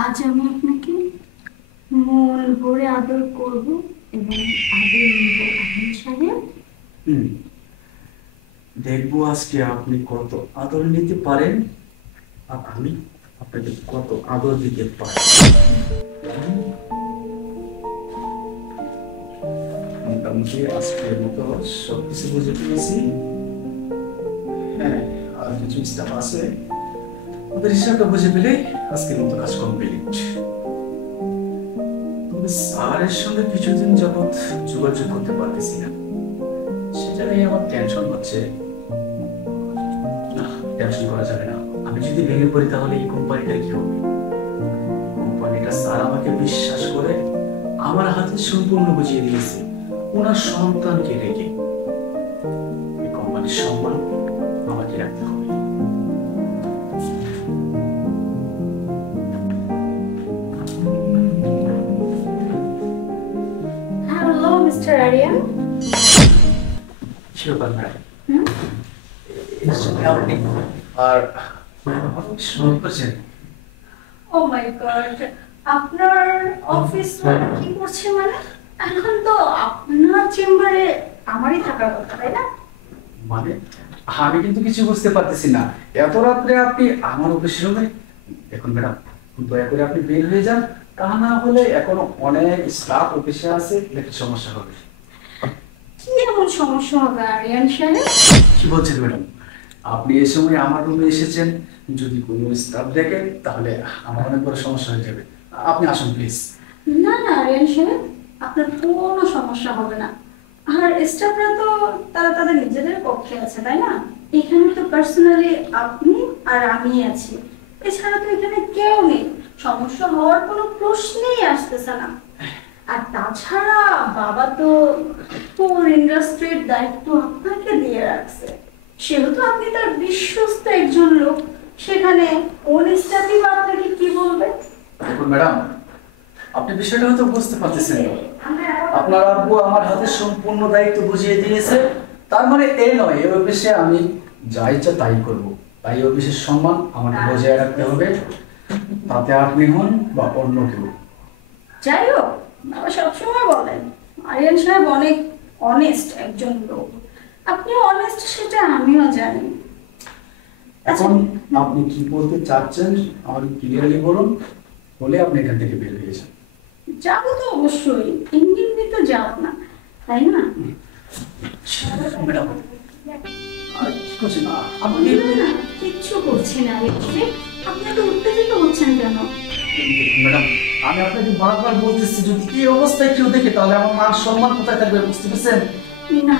আজ আমি আপনাকে মন ভরে আদর করব এবং আদর নিব আহমেদ সাহেব। হুম, দেখবো আজকে আপনি কত আদর নিতে পারেন আর আমি আপনাকে কত আদর দিতে পারি। মোটামুটি আজকের মতো সবকিছু বুঝে ফেলেছি। হ্যাঁ, আর কিছু স্টাফ আছে, ওদের হিসাবটা বুঝে পেলে আজকের মতো কাজ কমপ্লিট। তবে স্যারের সঙ্গে কিছুদিন যাবৎ যোগাযোগ করতে পারতেছি না, সেটা নিয়ে আমার টেনশন হচ্ছে। না, টেনশন করা যাবে না। আমি যদি ভেঙে পড়ি তাহলে এই কোম্পানিটা কি হবে? কোম্পানিটা স্যার আমাকে বিশ্বাস করে আমার হাতে সম্পূর্ণ বুঝিয়ে দিয়েছে ওনার সন্তানকে রেখে। এই কোম্পানির সম্মান আমাকে রাখতে হবে। Hello mister Aryan. কি ব্যাপার ম্যাডাম? এর সঙ্গে আপনি আর শুরু করছেন? ও মাই গড, আপনার অফিস কি করছে? মানে এখন তো আপনার চেম্বারে আমারই থাকার কথা, তাই না? মানে আমি কিন্তু কিছু বুঝতে পারতেছি না। এত রাত্রে আপনি আমার অফিসে রুমে? দেখুন ম্যাডাম, দয়া করে আপনি বের হয়ে যান, তা না হলে এখনো অনেক স্টাফ অফিসে আছে, একটু সমস্যা হবে। কি এমন সমস্যা হবে আরিয়ান সাহেব? কি বলছেন ম্যাডাম? আপনি এই সময় আমার রুমে এসেছেন, যদি কোনো স্টাফ দেখেন তাহলে আমার অনেক বড় সমস্যা হয়ে যাবে। আপনি আসুন প্লিজ। না না আরিয়ান সাহেব, আপনার কোনো সমস্যা হবে না। আর স্টাফরা তো তারা তাদের নিজেদের পক্ষে আছে, তাই না? এখানে তো পার্সোনালি আপনি আর আমি আছি, এছাড়া তো এখানে কেউ নেই। সমস্যা হওয়ার কোনো প্রশ্নই আসতেছে না। আর তাছাড়া বাবা তো পুরো ইন্ডাস্ট্রির দায়িত্ব আপনাকে দিয়ে রাখছে, সেহেতু আপনি তার বিশ্বস্ত একজন লোক। সেখানে কোন স্টাফই বা আপনাকে কি বলবে? দেখুন ম্যাডাম, আপনি বিষয়টা হয়তো বুঝতে পারতেছেন না। আপনার আব্বু আমার হাতে সম্পূর্ণ দায়িত্ব বুঝিয়ে দিয়েছে, তার মানে এই নয় এই অফিসে আমি যা ইচ্ছা তাই করব। তাই অফিসের সম্মান আমাকে বজায় রাখতে হবে, তাতে আপনি হন বা অন্য কেউ। যাই হোক, বাবা সবসময় বলেন আরিয়ান সাহেব অনেক অনেস্ট একজন লোক। আপনি অনেস্ট সেটা আমিও জানি। এখন আপনি কি বলতে চাচ্ছেন আমাকে ক্লিয়ারলি বলুন, বলে আপনি এখান থেকে বের হয়ে যান। যাবো তো অবশ্যই, এমনি তো যাব না, তাই না? ম্যাডাম, আর কি করছেন আপনি? না না, কিচ্ছু করছি না আরিয়ান সাহেব। আপনি এত উত্তেজিত হচ্ছেন কেন? ম্যাডাম, আমি আপনাকে বারবার বলতেছি, যদি এই অবস্থায় কেউ দেখে তাহলে আমার মান সম্মান কোথায় থাকবে, বুঝতে পারছেন? না,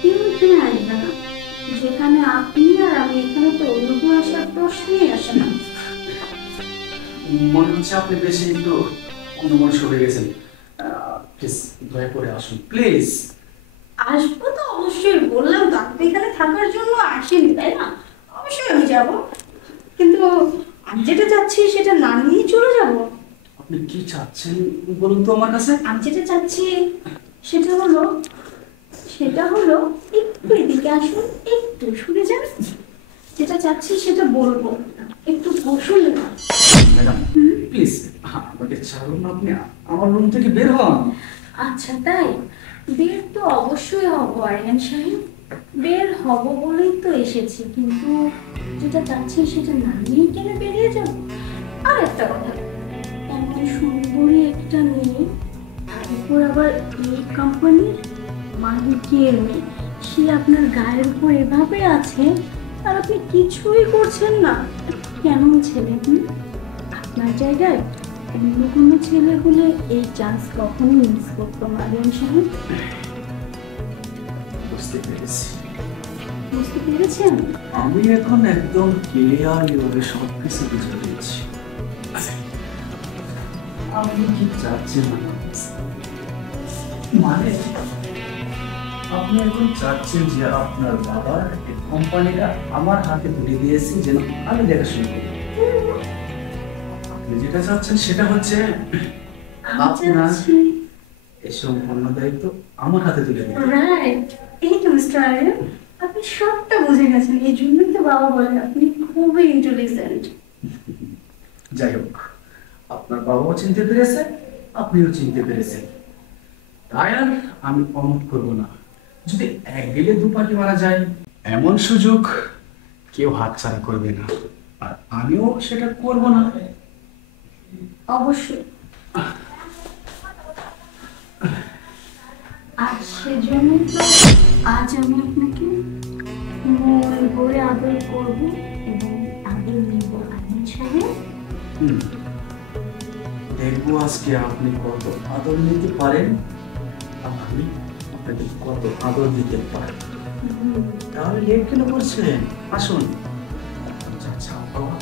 কেউ এখানে আসবে না। যেখানে আপনি আর আমি, এখানে তো অন্য কেউ আসার প্রশ্নই আসে না। মনে হচ্ছে আপনি বেশি একটু অন্যমনস্ক হয়ে গেছেন। প্লিজ দয়া করে আসুন প্লিজ। আসবো তো অবশ্যই, বললাম তো আপনি এখানে থাকার জন্য আসেনি, তাই না? অবশ্যই আমি যাব, কিন্তু আমি যেটা চাচ্ছি সেটা না নিয়ে চলে যাব। আপনি কি চাচ্ছেন বলুন তো আমার কাছে? আমি যেটা চাচ্ছি সেটা হলো সেটা হলো একটু এদিকে আসুন, একটু শুনে যান। যেটা চাচ্ছি সেটা বলবো, একটু বসুন না। ম্যাডাম প্লিজ আমাকে ছাড়ুন, আপনি আমার রুম থেকে বের হন। আচ্ছা তাই, বের তো অবশ্যই হব আরিয়ান সাহেব, বের হব বলেই তো এসেছি, কিন্তু যেটা চাচ্ছি সেটা না নিয়ে কেন বেরিয়ে যাব? আর একটা কথা, এমন সুন্দরী একটা মেয়ে, তার উপর আবার এই কোম্পানির মালিকের মেয়ে, সে আপনার গায়ের উপর এভাবে আছে আর আপনি কিছুই করছেন না। কেমন ছেলে? আপনার জায়গায় অন্য কোনো ছেলে হলে এই চান্স কখনোই মিস করতো না আরিয়ান সাহেব। বুঝতে পেরেছি। বুঝতে পেরেছেন? আমি এখন একদম ক্লিয়ারলি ভাবে সবকিছু বুঝে পেরেছি। আপনি কি চাচ্ছেন? মানে আপনি এখন চাচ্ছেন যে আপনার বাবার এই কোম্পানিটা আমার হাতে তুলে দিয়েছে যেন আমি দেখাশোনা করি। আপনি যেটা চাচ্ছেন সেটা হচ্ছে আপনার এই সম্পূর্ণ দায়িত্ব আমার হাতে তুলে দিন। রাইট, এই তো মিস্টার আরিয়ান, আপনি সবটা বুঝে গেছেন। এই জন্যই তো বাবা বলে আপনি খুবই ইন্টেলিজেন্ট। যাই হোক, আপনার বাবাও চিনতে পেরেছে, আপনিও চিনতে পেরেছেন। তাই আর আমি অমত করব না। যদি এক গেলে দু পাখি মারা যায়, এমন সুযোগ কেউ হাতছাড়া করবে না, আর আমিও সেটা করব না। অবশ্যই। আর সেজন্যই তো আজ আমি আপনাকে মন ভরে আদর করব এবং আদর নেব। আইন সাহেব, দেখবো আজকে আপনি কত আদর নিতে পারেন, আর আমি আপনাকে কত আদর দিতে পারি। তাহলে লেট কেন করছেন? আসুন, আচ্ছা বাবা,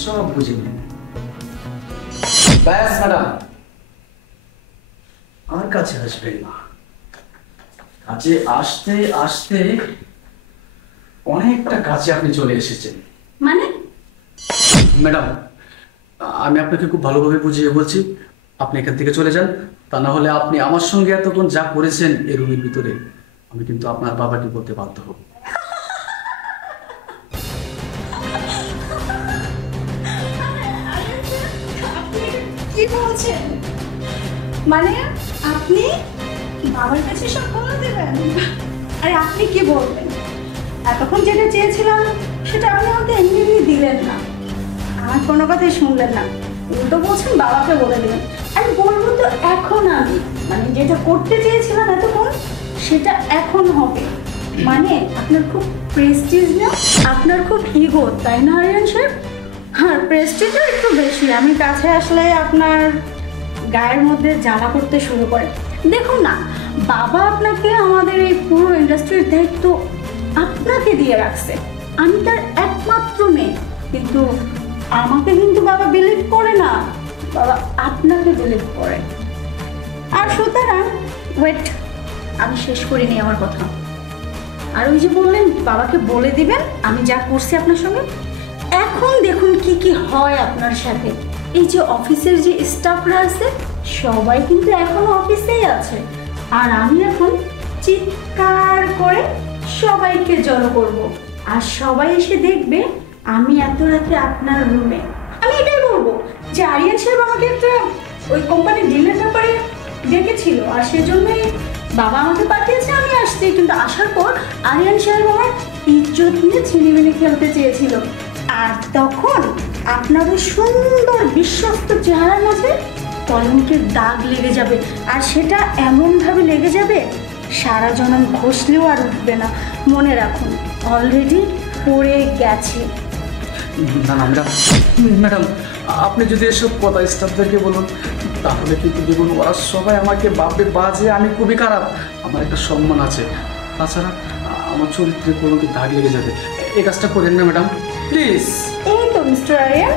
সব বুঝে নিন। ব্যাস ম্যাডাম, আর কাছে আসবেন না। কাছে আসতে আসতে অনেকটা কাছে আপনি চলে এসেছেন। মানে? ম্যাডাম, আমি আপনাকে খুব ভালোভাবে বুঝিয়ে বলছি, আপনি এখান থেকে চলে যান। তা না হলে আপনি আমার সঙ্গে এতক্ষণ যা করেছেন এই রুমের ভিতরে, আমি কিন্তু আপনার বাবাকে বলতে বাধ্য হব। কি বলছেন? মানে আপনি বাবার কাছে সব বলে দেবেন? আরে আপনি কি বলবেন? এতক্ষণ যেটা চেয়েছিলাম সেটা আপনি আমাকে এমনি এমনি দিলেন না, আমার কোনো কথাই শুনলেন না, উল্টো বলছেন বাবাকে বলে দেবেন। আমি বলবো তো এখন আমি, মানে যেটা করতে চেয়েছিলাম এতক্ষণ সেটা এখন হবে। মানে আপনার খুব প্রেস্টিজ না, আপনার খুব ইগো, তাই না আরিয়ান সাহেব? হ্যাঁ, প্রেস্টিজও একটু বেশি। আমি কাছে আসলে আপনার গায়ের মধ্যে জ্বালা করতে শুরু করে। দেখুন না, বাবা আপনাকে আমাদের এই পুরো ইন্ডাস্ট্রির দায়িত্ব আপনাকে দিয়ে রাখছে। আমি তার একমাত্র মেয়ে, কিন্তু আমাকে কিন্তু বাবা বিলিভ করে না, বাবা আপনাকে বিলিভ করে। আর সুতরাং ওয়েট, আমি শেষ করিনি আমার কথা। আর ওই যে বললেন বাবাকে বলে দিবেন আমি যা করছি আপনার সঙ্গে, এখন দেখুন কি কি হয় আপনার সাথে। এই যে অফিসের যে স্টাফরা আছে সবাই কিন্তু এখনো অফিসেই আছে, আর আমি এখন চিৎকার করে সবাইকে জড়ো করব, আর সবাই এসে দেখবে আমি এত রাতে আপনার রুমে। আমি এটাই বলবো যে আরিয়ান সাহেব আমাকে একটা ওই কোম্পানির ডিলের ব্যাপারে ডেকেছিল, আর সেজন্যই বাবা আমাকে পাঠিয়েছে আমি আসছি। কিন্তু আসার পর আরিয়ান সাহেব আমার ইজ্জত নিয়ে ছিনিমিনি খেলতে চেয়েছিল, আর তখন আপনার ওই সুন্দর বিশ্বস্ত চেহারার মাঝে কলঙ্কের দাগ লেগে যাবে, আর সেটা এমনভাবে লেগে যাবে সারা জনম ঘষলেও আর উঠবে না। মনে রাখুন, অলরেডি পড়ে গেছে। না না ম্যাডাম, ম্যাডাম আপনি যদি এসব কথা স্টাফদেরকে বলুন, তাহলে কিন্তু দেখুন ওরা সবাই আমাকে ভাববে বাজে, আমি খুবই খারাপ। আমার একটা সম্মান আছে, তাছাড়া আমার চরিত্রে কোনো কি দাগ লেগে যাবে। এই কাজটা করেন না ম্যাডাম, প্লিজ। এই তো মিস্টার আরিয়ান,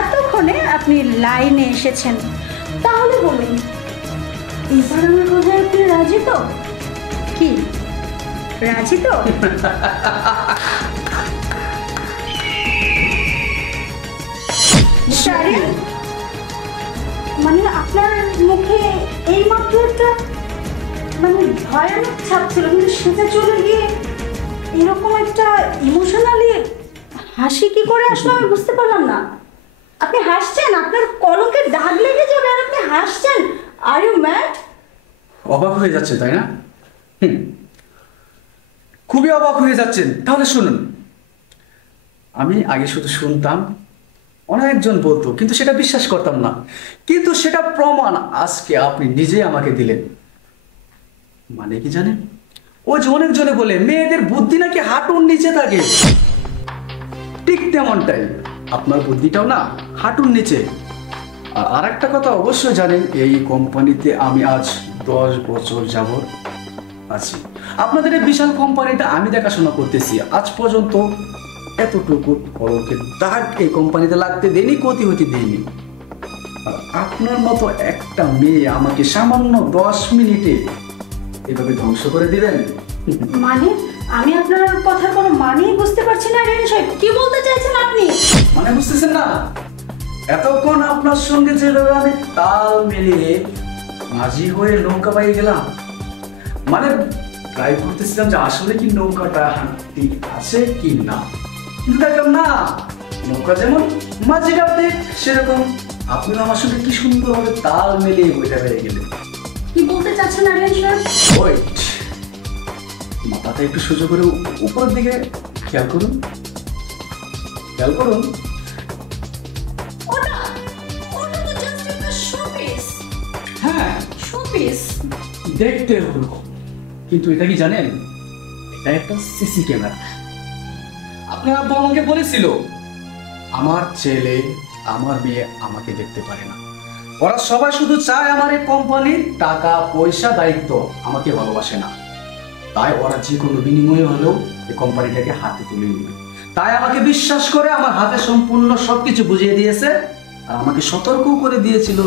এতক্ষণে আপনি লাইনে এসেছেন, তাহলে বলুন এবার আমার কথায় আপনি রাজি তো? কি রাজি তো? মানে আপনার মুখে এই মাত্র একটা মানে ভয়ানক ছাপ ছিল, কিন্তু সেটা চলে গিয়ে এরকম একটা ইমোশনালি হাসি কি করে আসলো আমি বুঝতে পারলাম না। আপনি হাসছেন, আপনার কলঙ্কের দাগ লেগে যাবে আর আপনি হাসছেন। Are you mad? অবাক হয়ে যাচ্ছে তাই না? খুবই অবাক হয়ে যাচ্ছেন। তাহলে শুনুন, আমি আগে শুধু শুনতাম, অনেকজন বলতো, কিন্তু সেটা বিশ্বাস করতাম না। কিন্তু সেটা প্রমাণ আজকে আপনি নিজে আমাকে দিলেন। মানে কি জানেন, ওই যে অনেকজনে বলে মেয়েদের বুদ্ধি নাকি হাঁটুর নিচে থাকে, ঠিক তেমনটাই আপনার বুদ্ধিটাও না হাঁটুর নিচে। আর একটা কথা অবশ্যই জানেন, এই কোম্পানিতে আমি আজ 10 বছর যাবত আছি। আপনাদের এই বিশাল কোম্পানিটা আমি দেখাশোনা করতেছি। আজ পর্যন্ত এতটুকু কলঙ্কের দাগ এই কোম্পানিতে লাগতে দেয়নি, ক্ষতি হতে দেয়নি। আর আপনার মতো একটা মেয়ে আমাকে সামান্য 10 মিনিটে এভাবে ধ্বংস করে দিবেন? মানে আমি আপনার কথার কোনো মানেই বুঝতে পারছি না আরিয়ান সাহেব, কি বলতে চাইছেন আপনি? মানে বুঝতেছেন না? এতক্ষণ আপনার সঙ্গে যেভাবে আমি তাল মিলিয়ে মাঝি হয়ে নৌকা বাইয়ে গেলাম, মানে ট্রাই করতেছিলাম যে আসলে কি নৌকাটা ঠিক আছে কি না, কিন্তু দেখলাম না, নৌকা যেমন মাঝিটা ঠিক সেরকম আপনি আমার সঙ্গে কি সুন্দরভাবে তাল মিলিয়ে বইটা বেড়ে গেলেন। কি বলতে চাচ্ছেন আরিয়ান সাহেব? ওয়েট, মাথাটা একটু সোজা করে উপরের দিকে খেয়াল করুন, খেয়াল করুন। ওটা ওটা তো জাস্ট একটা শোপিস। হ্যাঁ, শোপিস? দেখতে হলো, কিন্তু এটা কি জানেন, এটা একটা সিসি ক্যামেরা। আপনার আব্বু আমাকে বলেছিল আমার ছেলে আমার মেয়ে আমাকে দেখতে পারে না, ওরা সবাই শুধু চায় আমার এই কোম্পানির টাকা পয়সা দায়িত্ব, আমাকে ভালোবাসে না। তাই ওরা যে কোনো বিনিময়ে হলেও এই কোম্পানিটাকে হাতে তুলে নেবে। তাই আমাকে বিশ্বাস করে আমার হাতে সম্পূর্ণ সবকিছু বুঝিয়ে দিয়েছে, আর আমাকে সতর্ক করে দিয়েছিল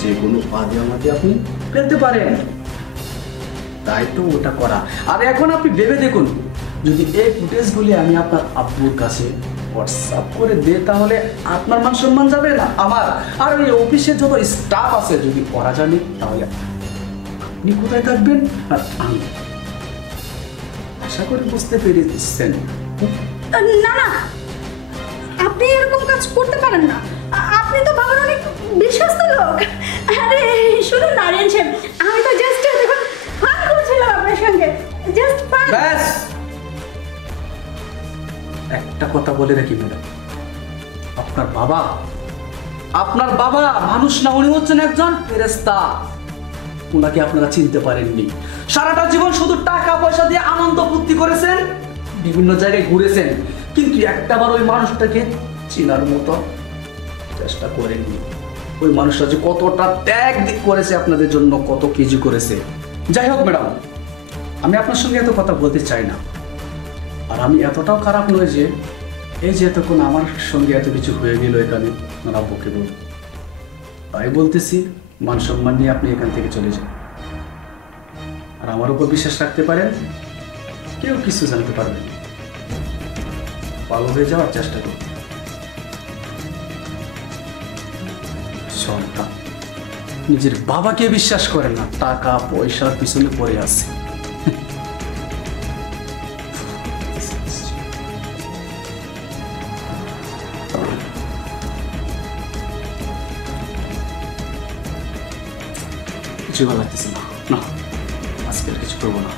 যে কোনো ফাঁদে আমাকে আপনি ফেলতে পারেন। তাই তো ওটা করা। আর এখন আপনি ভেবে দেখুন, যদি এই ফুটেজগুলি আমি আপনার আব্বুর কাছে হোয়াটসঅ্যাপ করে দিই, তাহলে আপনার মান সম্মান যাবে না আমার, আর ওই অফিসের যত স্টাফ আছে যদি ওরা জানে, তাহলে আপনি কোথায় থাকবেন আর আমি। আশা করি বুঝতে পেরেছেন। না না, আপনি এরকম কাজ করতে পারেন না। আপনি তো বাবার অনেক বিশ্বস্ত লোক। আরে শুনুন না আরিয়ান সাহেব, আমি তো জাস্ট দেখুন ফান করছিলাম আপনার সঙ্গে, জাস্ট ফান। ব্যাস, একটা কথা বলে রাখি ম্যাডাম, আপনার বাবা মানুষ না, উনি হচ্ছেন একজন ফেরেশতা। উনাকে আপনারা চিনতে পারেননি। সারাটা জীবন শুধু টাকা পয়সা দিয়ে আনন্দ ফুর্তি করেছেন, বিভিন্ন জায়গায় ঘুরেছেন, কিন্তু একটাবার ওই মানুষটাকে চেনার মতো চেষ্টা করেননি। ওই মানুষটা যে কতটা ত্যাগ করেছে আপনাদের জন্য, কত কিছু করেছে। যাই হোক ম্যাডাম, আমি আপনার সঙ্গে এত কথা বলতে চাই না। আর আমি এতটাও খারাপ নয় যে এই যে এতক্ষণ আমার সঙ্গে এত কিছু হয়ে গেল এখানে ওনার পক্ষে বলুন। তাই বলতেছি, মান সম্মান নিয়ে আপনি এখান থেকে চলে যান, আর আমার উপর বিশ্বাস রাখতে পারেন, কেউ কিছু জানতে পারবেন না। ভালো হয়ে যাওয়ার চেষ্টা করুন। সন্তান নিজের বাবাকে বিশ্বাস করেন না, টাকা পয়সার পিছনে পড়ে আছে। কিছু ভালো লাগতেছে না, না আজকে আর কিছু করবো না।